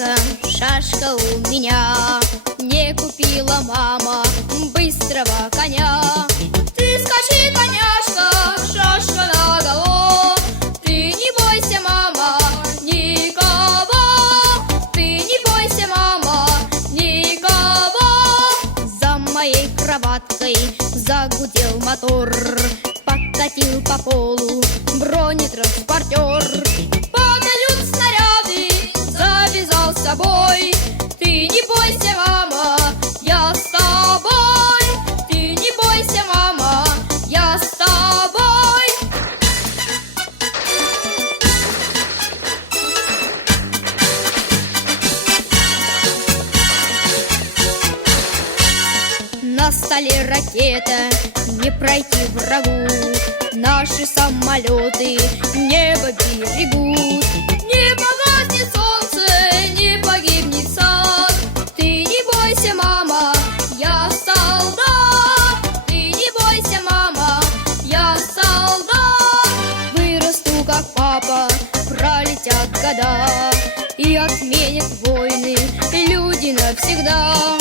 коняшка, шашка у меня. Не купила мама быстрого коня. Ты скачи, коняшка, шашка наголо. Ты не бойся, мама, никого. Ты не бойся, мама, никого. За моей кроваткой загудел мотор, покатил по полу бронетранспортер. Подают снаряды, завязал с собой. Ты не бойся, мама, я с тобой. Ты не бойся, мама, я с тобой. На столе ракета, не пройти врагу. Наши самолеты небо берегут. Не погаснет солнце, не погибнет сад. Ты не бойся, мама, я солдат. Ты не бойся, мама, я солдат. Вырасту, как папа, пролетят года, и отменят войны люди навсегда.